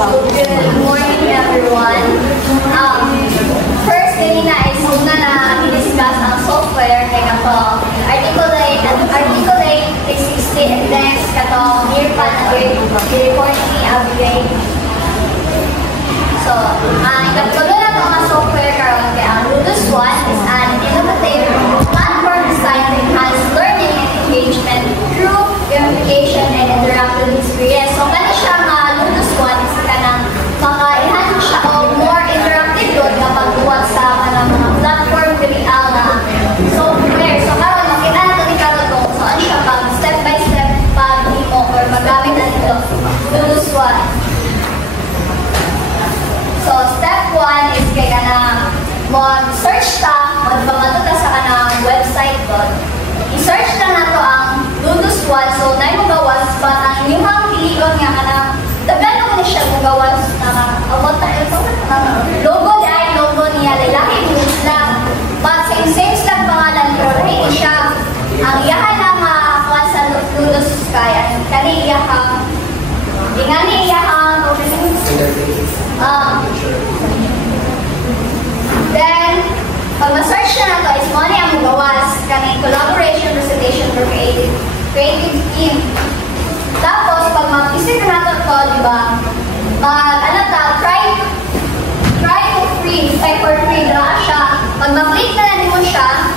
Good morning, everyone. First, kanina is una na i-discuss ang software kay katong Articulate 360 and next katong Nearpad na i-report ni Abigail. So, ikatulo na itong mga software karon kay ang Ludus One is an innovative platform designed to enhance learning and engagement through gamification and interactive experience. So, kani siya nga Ludus One is kanang maka-enhance siya o more interactive doon kapag buwat sa mga platform real na software. So, karon makita na ito ni karon kung saan siya pag step by step pag-imo or magamit na ito Ludus One. So, step 1 is kaya na mag-search ta, magpamatuta sa kanang website doon. I-search na na to ang Ludus One. So, na yung gawas, but ang inyong piligon nga kanang dagano ko siya kung gawas abot na ito. Logo niya, lalaki news lang. But same lang pangalan, pero hindi siya. Ang iyahan na makakuha sa Ludus kaya, kani iyahang, ingani iyahang, then, pag ma-search na ito, is mo niya ang gawas kami collaboration presentation for creative team. Tapos, pag mag-isip na ito, di ba, try to free, type for free, na siya. Pag ma-click na natin mo siya,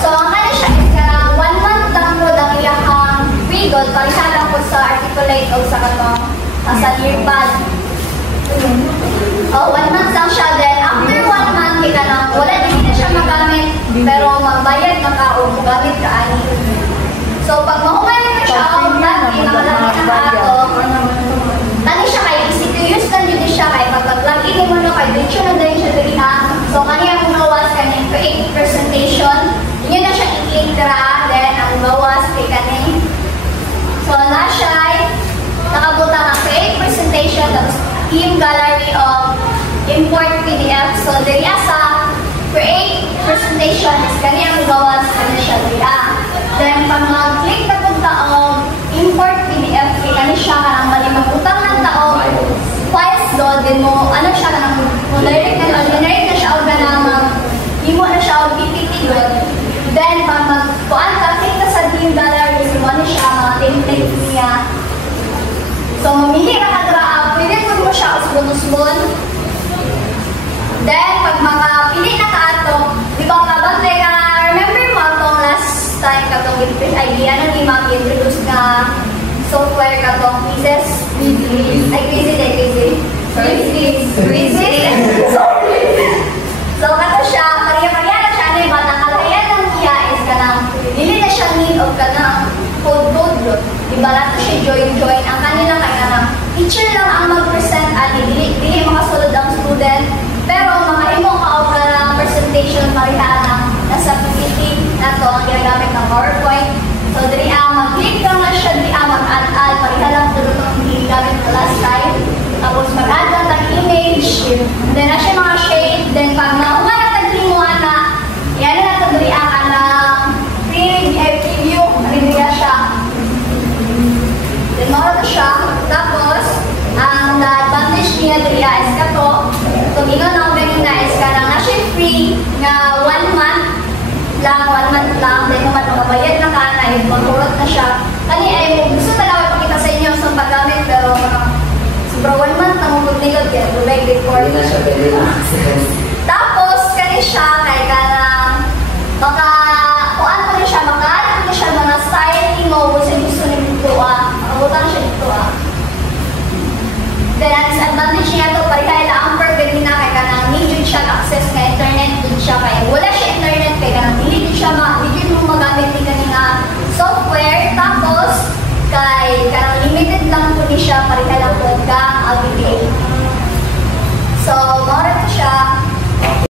so, ang kanya siya is karang 1 month lang po ang iyakang free goal, parihan lang po sa Articulate o sa katong sa Nearpad. 1 month lang siya, then after 1 month, kita na, wala din na siya magamit, pero magbayad na ka o magamit ka ani. So, pag mahuman na siya, lagi, nakalaki na ato, lagi siya kay easy to use na yun siya, kay pag-login mo na kay dito na din siya dali ha. So, kanya ang gawas, kanya create presentation, yun na siya i-click ra, then ang gawas kay kanya. So, na siya, nakabuta na create presentation, tapos team gallery of import PDF. So, diriya sa create presentation is kaniyang gawas kanya siya diriya. Then, pag mag-click na kong taong import PDF, kanya siya kanang malimagutang ng taong files doon, din mo, ano siya kanang generate na siya o ganang himo na siya o PPT doon. Then, pag mag-kuan ka, click na sa team gallery, mo na siya, mga template niya. So, mamili ka kadra, pwede mo siya usbon-usbon. Then, pag makapili na ka ato, di ba kabantay ka, remember mo itong last time katong idea na di mag-introduce na software katong quizzes? Quizzes. So, kato siya, kariya-kariya na siya, ano ba, nakalayan ng iya is ka ng, dili na siya need of ka ng code. Di ba, nato siya join. Ang kanila kaya ng teacher lang ang mag-present at dili makasulod ang student. Pero mga imo ka ng presentation parihaan ng nasa PPT na to ang ginagamit ng PowerPoint. So, dili mag-click lang na siya, dili mag-add parihaan lang ito itong ginagamit na last time. Tapos mag-add lang ng image. Then, na siya mga shade. Then, pag naunga na tag-limuan na, yan na ito dili ka ng preview. Nagigaya siya. Then, mawala na siya. Tapos, ang advantage niya diriya is kato. So, gingon ang ganina is karang na siya free nga 1 month lang. Then, naman makabayad na ka na, magurot na siya. Kani ay mo gusto talaga ipakita sa inyo sa paggamit, pero sobra 1 month na mong nilod yan. Like before. Tapos, kani siya kay karang kuan ko na siya, makaanap ko siya mga style mo, gusto ni dito makabutan siya dito Then, ang disadvantage niya ito, parihay lang ang per ganina kay kanang need siya access ka internet, dun siya kay